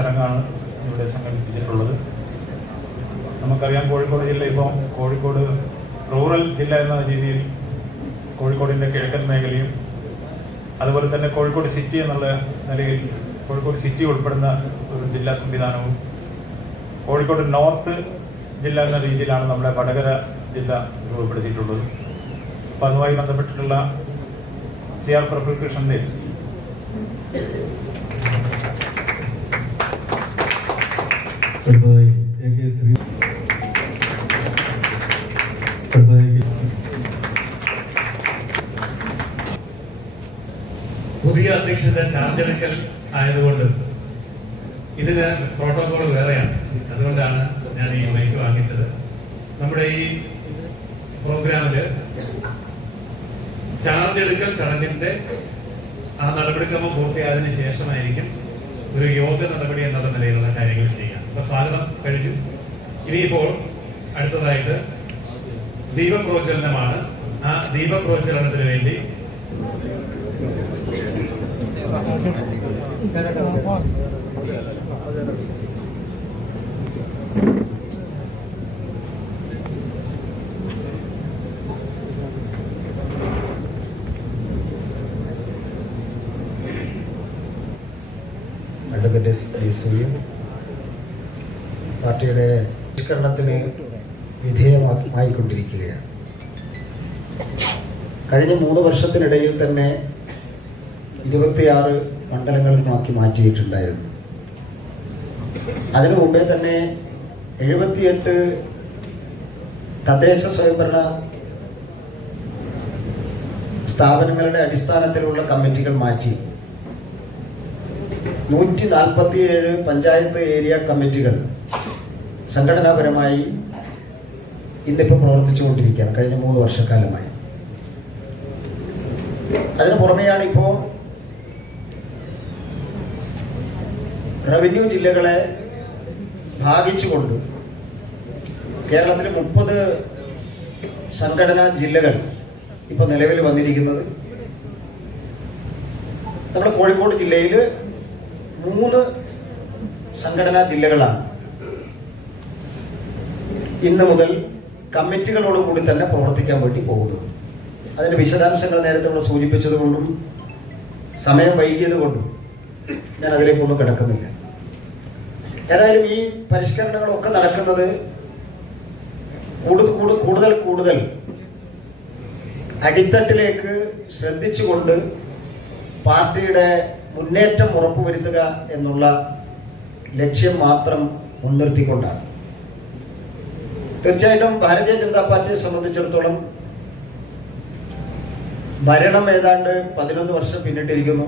ചടങ്ങാണ് ഇവിടെ സംഘടിപ്പിച്ചിട്ടുള്ളത്. നമുക്കറിയാം, കോഴിക്കോട് ജില്ല ഇപ്പോൾ കോഴിക്കോട് റൂറൽ ജില്ല എന്ന രീതിയിൽ കോഴിക്കോടിൻ്റെ കിഴക്കൻ മേഖലയും അതുപോലെ തന്നെ കോഴിക്കോട് സിറ്റി എന്നുള്ള നിലയിൽ കോഴിക്കോട് സിറ്റി ഉൾപ്പെടുന്ന ഒരു ജില്ലാ സംവിധാനവും കോഴിക്കോട് നോർത്ത് ജില്ല എന്ന രീതിയിലാണ് നമ്മുടെ വടകര ജില്ല രൂപപ്പെടുത്തിയിട്ടുള്ളത്. അപ്പോൾ അതുമായി ബന്ധപ്പെട്ടിട്ടുള്ള CR പ്രഫുൽകൃഷ്ണന്റെ പുതിയ അധ്യക്ഷന്റെ ചാർജെടുക്കൽ ആയതുകൊണ്ട് ഇതിന് പ്രോട്ടോകോൾ വേറെയാണ്. അതുകൊണ്ടാണ് ഞാൻ ഈ മൈക്ക് വാങ്ങിച്ചത്. നമ്മുടെ ഈ പ്രോഗ്രാമില് ചാർജെടുക്കൽ ചടങ്ങിന്റെ ആ നടപടിക്രമം പൂർത്തിയായതിനു ശേഷമായിരിക്കും ഒരു യോഗ നടപടി എന്നുള്ള നിലയിലുള്ള കാര്യങ്ങൾ ചെയ്യാം. അപ്പൊ സ്വാഗതം കഴിഞ്ഞു. ഇനിയിപ്പോൾ അടുത്തതായിട്ട് ദീപപ്രോജ്വലനമാണ്. ആ ദീപപ്രോജ്വലനത്തിന് വേണ്ടി പാർട്ടിയുടെ പരിഷ്കരണത്തിന് വിധേയമായിക്കൊണ്ടിരിക്കുകയാണ്. കഴിഞ്ഞ 3 വർഷത്തിനിടയിൽ തന്നെ 26 മണ്ഡലങ്ങളിലാക്കി മാറ്റിയിട്ടുണ്ടായിരുന്നു. അതിനു മുമ്പേ തന്നെ 78 തദ്ദേശ സ്വയംഭരണ സ്ഥാപനങ്ങളുടെ അടിസ്ഥാനത്തിലുള്ള കമ്മിറ്റികൾ മാറ്റി 147 പഞ്ചായത്ത് ഏരിയ കമ്മിറ്റികൾ സംഘടനാപരമായി ഇന്നിപ്പോൾ പ്രവർത്തിച്ചുകൊണ്ടിരിക്കുകയാണ് കഴിഞ്ഞ 3 വർഷക്കാലമായി. അതിന് പുറമെയാണ് ഇപ്പോൾ റവന്യൂ ജില്ലകളെ ഭാഗിച്ചുകൊണ്ട് കേരളത്തിൽ 30 സംഘടനാ ജില്ലകൾ ഇപ്പോൾ നിലവിൽ വന്നിരിക്കുന്നത്. നമ്മുടെ കോഴിക്കോട് ജില്ലയിൽ 3 സംഘടനാ ജില്ലകളാണ് ഇന്ന് മുതൽ കമ്മിറ്റികളോടുകൂടി തന്നെ പ്രവർത്തിക്കാൻ വേണ്ടി പോകുന്നത്. അതിൻ്റെ വിശദാംശങ്ങൾ നേരത്തെ ഇവിടെ സൂചിപ്പിച്ചതുകൊണ്ടും സമയം വൈകിയത് കൊണ്ടും ഞാൻ അതിലേക്കൊന്നും കിടക്കുന്നില്ല. ഏതായാലും ഈ പരിഷ്കരണങ്ങളൊക്കെ നടക്കുന്നത് കൂടുതൽ അടിത്തട്ടിലേക്ക് ശ്രദ്ധിച്ചുകൊണ്ട് പാർട്ടിയുടെ മുന്നേറ്റം ഉറപ്പുവരുത്തുക എന്നുള്ള ലക്ഷ്യം മാത്രം മുൻനിർത്തിക്കൊണ്ടാണ്. തീർച്ചയായിട്ടും ഭാരതീയ ജനതാ പാർട്ടിയെ സംബന്ധിച്ചിടത്തോളം ഭരണം ഏതാണ്ട് 11 വർഷം പിന്നിട്ടിരിക്കുന്നു.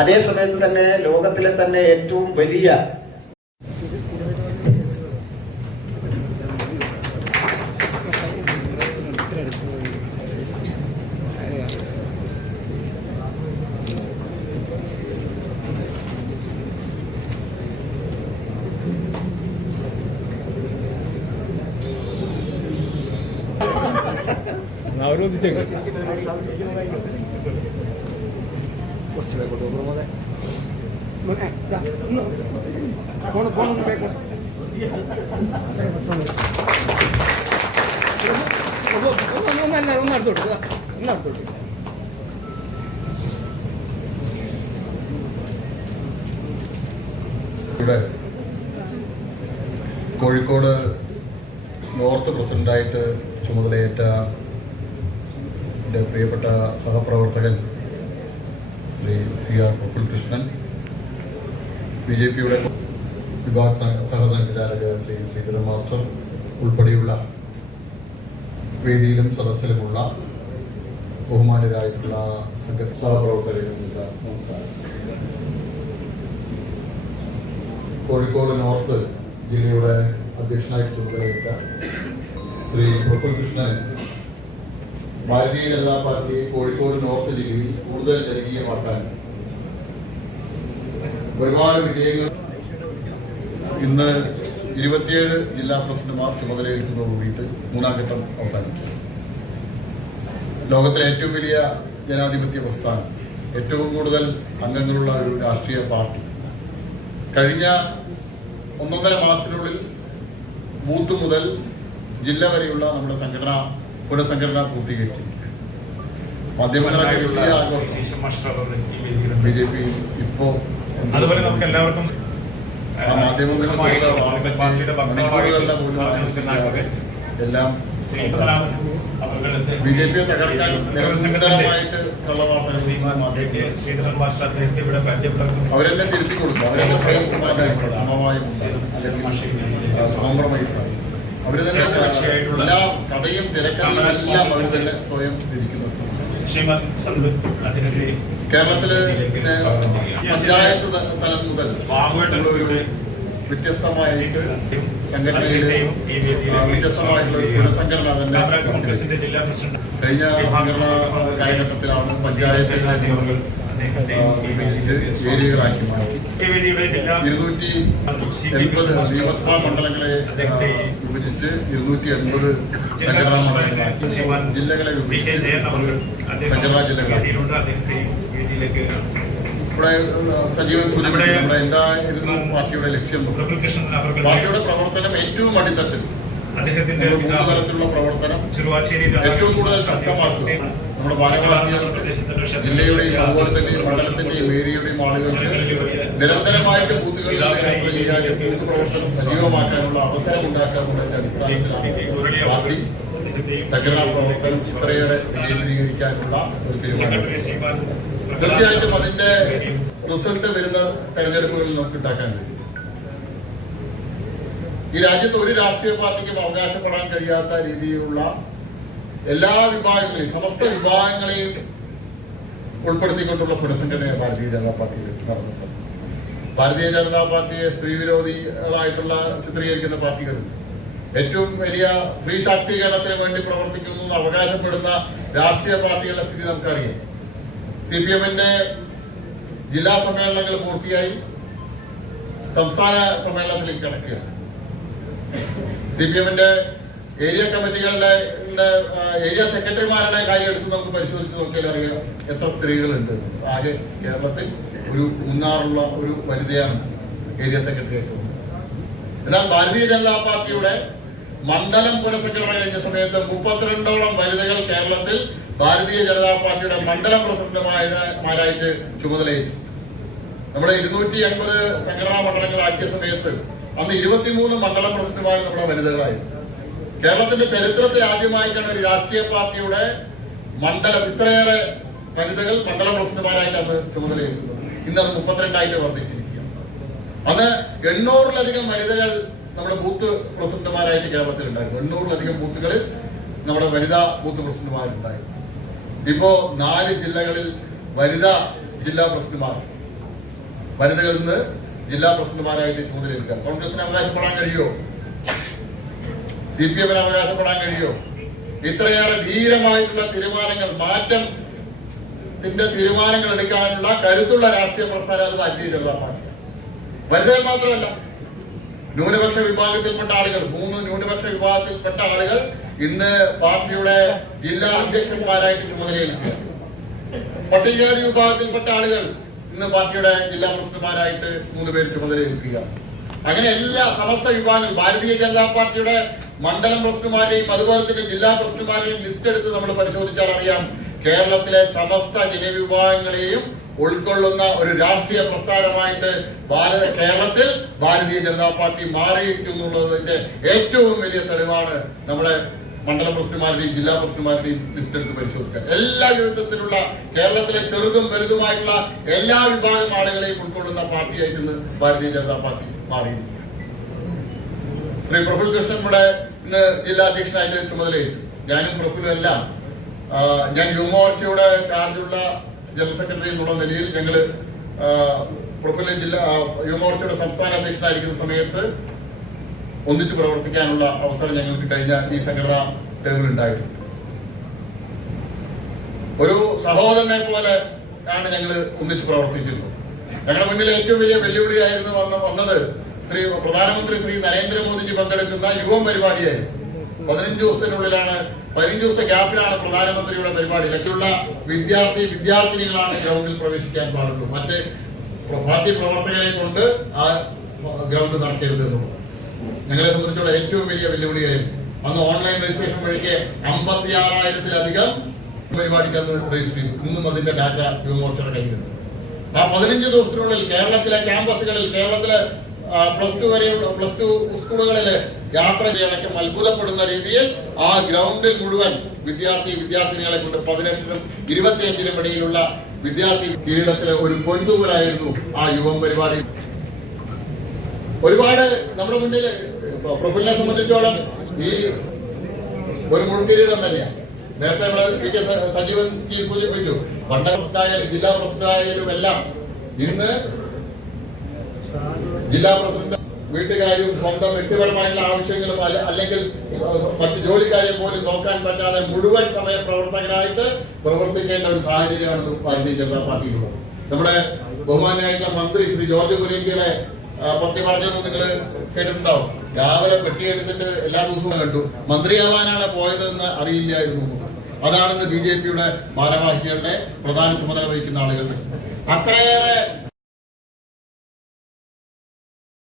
അതേ സമയത്ത് തന്നെ ലോകത്തിലെ തന്നെ ഏറ്റവും വലിയ കോഴിക്കോട് നോർത്ത് പ്രസിഡന്റായിട്ട് ചുമതലയേറ്റ എൻ്റെ പ്രിയപ്പെട്ട സഹപ്രവർത്തകൻ ശ്രീ CR പ്രഫുൽകൃഷ്ണൻ, BJPയുടെ വിഭാഗ സഹസംഘചാലക ശ്രീ ശ്രീധരൻ മാസ്റ്റർ ഉൾപ്പെടെയുള്ള വേദിയിലും സദസ്സിലുമുള്ള ബഹുമാനരായിട്ടുള്ള സഹപ്രവർത്തകർക്ക് നമസ്കാരം. കോഴിക്കോട് നോർത്ത് ജില്ലയുടെ അധ്യക്ഷനായിട്ട് ചുമതലയേറ്റ ശ്രീ പ്രഫുൽകൃഷ്ണൻ ഭാരതീയ ജനതാ പാർട്ടി കോഴിക്കോട് നോർത്ത് ജില്ലയിൽ കൂടുതൽ ജനകീയമാക്കാൻ ഒരുപാട് വിജയങ്ങൾ. ഇന്ന് 27 ജില്ലാ പ്രസിഡന്റുമാർ ചുമതലയേൽക്കുന്നതോടുകൂടിയിട്ട് 3ാം ഘട്ടം അവസാനിക്കും. ലോകത്തിലെ ഏറ്റവും വലിയ ജനാധിപത്യ പ്രസ്ഥാനം, ഏറ്റവും കൂടുതൽ അംഗങ്ങളുള്ള ഒരു രാഷ്ട്രീയ പാർട്ടി കഴിഞ്ഞ 1.5 മാസത്തിനുള്ളിൽ ബൂത്ത് മുതൽ ജില്ല വരെയുള്ള നമ്മുടെ പുനഃസംഘടന പൂർത്തീകരിച്ചിരിക്കുന്നു. മാധ്യമങ്ങളൊക്കെ വലിയ BJP ഇപ്പോ അതുപോലെ നമുക്ക് എല്ലാവർക്കും മാധ്യമങ്ങളുടെ എല്ലാം BJP തകർക്കാൻ നിരന്തരമായിട്ട് ശ്രീധരൻ മാസ്റ്റർ അദ്ദേഹത്തെ ഇവിടെ പരിചയപ്പെടുന്നു. അവരെല്ലാം തിരുത്തി കൊടുക്കും. അവരെല്ലാം സ്വയം സമവായം കോംപ്രമൈസ് അവര് തന്നെ എല്ലാ കഥയും തിരക്കഥയും എല്ലാം അവർ തന്നെ സ്വയം തിരിക്കുന്നു. കേരളത്തില് പഞ്ചായത്ത് തലം മുതൽ ഒരു വ്യത്യസ്തമായിട്ട് സംഘടനയിലെയും വ്യത്യസ്തമായിട്ടുള്ള ഒരു പുനഃസംഘടന തന്നെ കഴിഞ്ഞ കാലഘട്ടത്തിലാണ് പഞ്ചായത്ത് ഏരിയകളാക്കി മാറ്റി 280 നിയമസഭാ മണ്ഡലങ്ങളെ വിഭജിച്ച് 280 സംഘടനാ മണ്ഡലങ്ങളാക്കി ജില്ലകളെ വിഭജിച്ച് സംഘടനാ ജില്ലകളാക്കി. ഇവിടെ സജീവൻ സൂചിപ്പിച്ചു നമ്മുടെ എന്തായിരുന്നു പാർട്ടിയുടെ ലക്ഷ്യം. പാർട്ടിയുടെ പ്രവർത്തനം ഏറ്റവും അടിത്തട്ടിൽ തലത്തിലുള്ള പ്രവർത്തനം ഏറ്റവും കൂടുതൽ ശക്തമാക്കുക. നമ്മുടെ ഭാരവാഹികൾക്ക് ജില്ലയുടെയും അതുപോലെ തന്നെ മണ്ഡലത്തിന്റെയും ഏരിയയുടെയും ആളുകൾക്ക് നിരന്തരമായിട്ട് ബൂത്തുകളിൽ യാത്ര ചെയ്യാനും ബൂത്ത് പ്രവർത്തനം സജീവമാക്കാനുള്ള അവസരം ഉണ്ടാക്കാനുള്ള അടിസ്ഥാനത്തിലാണ് പാർട്ടി സംഘടനാ പ്രവർത്തനം ഇത്രയേറെ കേന്ദ്രീകരിക്കാനുള്ള ഒരു തീരുമാനം. തീർച്ചയായിട്ടും അതിന്റെ റിസൾട്ട് വരുന്ന തെരഞ്ഞെടുപ്പുകളിൽ നമുക്ക് ഉണ്ടാക്കാൻ കഴിയും. ഈ രാജ്യത്ത് ഒരു രാഷ്ട്രീയ പാർട്ടിക്കും അവകാശപ്പെടാൻ കഴിയാത്ത രീതിയിലുള്ള എല്ലാ വിഭാഗങ്ങളെയും സമസ്ത വിഭാഗങ്ങളെയും ഉൾപ്പെടുത്തിക്കൊണ്ടുള്ള പുനഃസംഘടന ഭാരതീയ ജനതാ പാർട്ടിയിൽ നടന്നിട്ടുണ്ട്. ഭാരതീയ ജനതാ പാർട്ടിയെ സ്ത്രീ വിരോധികളായിട്ടുള്ള ചിത്രീകരിക്കുന്ന പാർട്ടികളുണ്ട്. ഏറ്റവും വലിയ സ്ത്രീ ശാക്തീകരണത്തിന് വേണ്ടി പ്രവർത്തിക്കുന്നു എന്ന് അവകാശപ്പെടുന്ന രാഷ്ട്രീയ പാർട്ടികളുടെ സ്ഥിതി നമുക്കറിയാം. CPM-ന്റെ ജില്ലാ സമ്മേളനങ്ങൾ പൂർത്തിയായി സംസ്ഥാന സമ്മേളനത്തിലേക്ക് കടക്കുക. CPM-ന്റെ ഏരിയ കമ്മിറ്റികളുടെ ഏരിയ സെക്രട്ടറിമാരുടെ കാര്യം എടുത്ത് നമുക്ക് പരിശോധിച്ച് നോക്കിയാൽ അറിയാം എത്ര സ്ത്രീകളുണ്ട്. ആകെ കേരളത്തിൽ ഒരു മൂന്നാറുള്ള ഒരു വനിതയാണ് ഏരിയ സെക്രട്ടറി ആയിട്ട്. എന്നാൽ ഭാരതീയ ജനതാ പാർട്ടിയുടെ മണ്ഡലം പുനഃസംഘടന കഴിഞ്ഞ സമയത്ത് 32ഓളം വനിതകൾ കേരളത്തിൽ ഭാരതീയ ജനതാ പാർട്ടിയുടെ മണ്ഡലം പ്രസിഡന്റുമാരായിട്ട് ചുമതലയേറ്റു. നമ്മുടെ 280 സംഘടനാ മണ്ഡലങ്ങളാക്കിയ സമയത്ത് അന്ന് 23 മണ്ഡലം പ്രസിഡന്റുമാർ നമ്മുടെ വനിതകളായിരുന്നു. കേരളത്തിന്റെ ചരിത്രത്തിൽ ആദ്യമായിട്ടാണ് ഒരു രാഷ്ട്രീയ പാർട്ടിയുടെ ഇത്രയേറെ വനിതകൾ മണ്ഡലം പ്രസിഡന്റുമാരായിട്ട് അന്ന് ചുമതലയേൽക്കുന്നത്. ഇന്ന് അത് 32ആയിട്ട് വർദ്ധിച്ചിരിക്കുക. അന്ന് 800-ലധികം വനിതകൾ നമ്മുടെ ബൂത്ത് പ്രസിഡന്റുമാരായിട്ട് കേരളത്തിൽ ഉണ്ടായിരുന്നു. 800-ലധികം ബൂത്തുകളിൽ നമ്മുടെ വനിതാ ബൂത്ത് പ്രസിഡന്റുമാരുണ്ടായിരുന്നു. ഇപ്പോ 4 ജില്ലകളിൽ വനിതാ ജില്ലാ പ്രസിഡന്റുമാർ വനിതകളിൽ നിന്ന് ജില്ലാ പ്രസിഡന്റുമാരായിട്ട് ചുമതലയെടുക്കുക. കോൺഗ്രസിന് അവകാശപ്പെടാൻ കഴിയുമോ? CPM-ന് അവകാശപ്പെടാൻ കഴിയുമോ? ഇത്രയേറെ ധീരമായിട്ടുള്ള തീരുമാനങ്ങൾ മാറ്റത്തിന്റെ തീരുമാനങ്ങൾ എടുക്കാനുള്ള കരുത്തുള്ള രാഷ്ട്രീയ പ്രസ്ഥാനം അത് ഭാരതീയ ജനതാ പാർട്ടി. വനിതകൾ മാത്രമല്ല, ന്യൂനപക്ഷ വിഭാഗത്തിൽപ്പെട്ട ആളുകൾ 3 ന്യൂനപക്ഷ വിഭാഗത്തിൽപ്പെട്ട ആളുകൾ ഇന്ന് പാർട്ടിയുടെ ജില്ലാ അധ്യക്ഷന്മാരായിട്ട് ചുമതലയേൽക്കുക. പട്ടികജാതി വിഭാഗത്തിൽപ്പെട്ട ആളുകൾ ഇന്ന് പാർട്ടിയുടെ ജില്ലാ പ്രസിഡന്റുമാരായിട്ട് 3 പേര് ചുമതലയേൽക്കുക. അങ്ങനെ എല്ലാ സമസ്ത വിഭാഗങ്ങൾ ഭാരതീയ ജനതാ പാർട്ടിയുടെ മണ്ഡലം പ്രസിഡന്റുമാരെയും അതുപോലെ തന്നെ ജില്ലാ പ്രസിഡന്റുമാരെയും ലിസ്റ്റ് എടുത്ത് നമ്മൾ പരിശോധിച്ചാൽ അറിയാം കേരളത്തിലെ സമസ്ത ജനവിഭാഗങ്ങളെയും ഉൾക്കൊള്ളുന്ന ഒരു രാഷ്ട്രീയ പ്രസ്ഥാനമായിട്ട് കേരളത്തിൽ ഭാരതീയ ജനതാ പാർട്ടി മാറിയിരിക്കുന്നുള്ളതിന്റെ ഏറ്റവും വലിയ തെളിവാണ് നമ്മുടെ മണ്ഡലം പ്രസിഡന്റുമാരുടെയും ജില്ലാ പ്രസിഡന്റുമാരുടെയും ലിസ്റ്റ് എടുത്ത് പരിശോധിക്കുക. എല്ലാ വിധത്തിലുള്ള കേരളത്തിലെ ചെറുതും വലുതുമായിട്ടുള്ള എല്ലാ വിഭാഗം ആളുകളെയും ഉൾക്കൊള്ളുന്ന പാർട്ടിയായിട്ട് ഇന്ന് ഭാരതീയ ജനതാ പാർട്ടി മാറിയിരിക്കുക. ശ്രീ പ്രഫുൽ കൃഷ്ണൻ ഇവിടെ ഇന്ന് ജില്ലാ അധ്യക്ഷനായിട്ട് ചുമതലയേറ്റു. ഞാനും പ്രഫുലും എല്ലാം ഞാൻ യുവമോർച്ചയുടെ ചാർജുള്ള ജനറൽ സെക്രട്ടറി എന്നുള്ള നിലയിൽ ഞങ്ങൾ പ്രഫുൽ യുവമോർച്ചയുടെ സംസ്ഥാന അധ്യക്ഷനായിരിക്കുന്ന സമയത്ത് ഒന്നിച്ച് പ്രവർത്തിക്കാനുള്ള അവസരം ഞങ്ങൾക്ക് കഴിഞ്ഞ ഈ സംഘടനാ ടേമിൽ ഉണ്ടായിട്ടുണ്ട്. ഒരു സഹോദരനെ പോലെ ആണ് ഞങ്ങൾ ഒന്നിച്ച് പ്രവർത്തിച്ചിരുന്നത്. ഞങ്ങളുടെ മുന്നിൽ ഏറ്റവും വലിയ വെല്ലുവിളിയായിരുന്നു വന്നത് പ്രധാനമന്ത്രി ശ്രീ നരേന്ദ്രമോദിജി പങ്കെടുക്കുന്ന യുവം പരിപാടിയായിരുന്നു. 15 ദിവസത്തിനുള്ളിലാണ് 15 ദിവസത്തെ ഗ്യാപ്പിലാണ് പ്രധാനമന്ത്രിയുടെ പരിപാടി. ലക്ഷമുള്ള വിദ്യാർത്ഥിനികളാണ് ഗ്രൗണ്ടിൽ പ്രവേശിക്കാൻ പാടുള്ളൂ. മറ്റ് പാർട്ടി പ്രവർത്തകരെ കൊണ്ട് ആ ഗ്രൗണ്ട് നടക്കരുത് എന്നുള്ളത് ഞങ്ങളെ സംബന്ധിച്ചുള്ള ഏറ്റവും വലിയ വെല്ലുവിളിയായിരുന്നു. അന്ന് ഓൺലൈൻ രജിസ്ട്രേഷൻ വഴിക്ക് 56,000-ത്തിലധികം പരിപാടിക്ക് അന്ന് രജിസ്റ്റർ ചെയ്തു. ഇന്നും അതിന്റെ ഡാറ്റ യുവമോർച്ചയുടെ കയ്യിലുണ്ട്. ആ 15 ദിവസത്തിനുള്ളിൽ കേരളത്തിലെ ക്യാമ്പസുകളിൽ, കേരളത്തിലെ പ്ലസ് ടു സ്കൂളുകളിൽ യാത്ര ചെയ്യണക്കും അത്ഭുതപ്പെടുന്ന രീതിയിൽ ആ ഗ്രൗണ്ടിൽ മുഴുവൻ വിദ്യാർത്ഥിനികളെ കൊണ്ട് 18-നും 25-നും ഇടയിലുള്ള വിദ്യാർത്ഥി കിരീടത്തിലെ ഒരു പൊൻതൂവലായിരുന്നു ആ യുവം പരിപാടി. ഒരുപാട് നമ്മുടെ മുന്നിൽ പ്രഫുലിനെ സംബന്ധിച്ചോളം ഈ ഒരു മുൾക്കിരീടം തന്നെയാണ്. നേരത്തെ ഇവിടെ പി.കെ. സജീവൻ സൂചിപ്പിച്ചു, മണ്ഡല പ്രസിഡന്റായാലും ജില്ലാ പ്രസിഡന്റായാലും എല്ലാം ഇന്ന് ജില്ലാ പ്രസിഡന്റ് വീട്ടുകാരും സ്വന്തം വ്യക്തിപരമായിട്ടുള്ള ആവശ്യങ്ങളും അല്ലെങ്കിൽ മറ്റു ജോലിക്കാരെയും പോലും നോക്കാൻ പറ്റാതെ മുഴുവൻ സമയ പ്രവർത്തകരായിട്ട് പ്രവർത്തിക്കേണ്ട ഒരു സാഹചര്യമാണ് ഭാരതീയ ജനതാ പാർട്ടിയിലുള്ളത്. നമ്മുടെ ബഹുമാനായിട്ടുള്ള മന്ത്രി ശ്രീ ജോർജ് കുര്യൻജിയുടെ പറ്റി പറഞ്ഞത് നിങ്ങൾ കേട്ടിട്ടുണ്ടാവും. രാവിലെ പെട്ടിയെടുത്തിട്ട് എല്ലാ ദിവസവും കണ്ടു. മന്ത്രിയാവാനാണ് പോയതെന്ന് അറിയില്ലായിരുന്നു. അതാണെന്ന് BJP യുടെ ഭാരവാഹികളുടെ പ്രധാന ചുമതല വഹിക്കുന്ന ആളുകൾ. അത്രയേറെ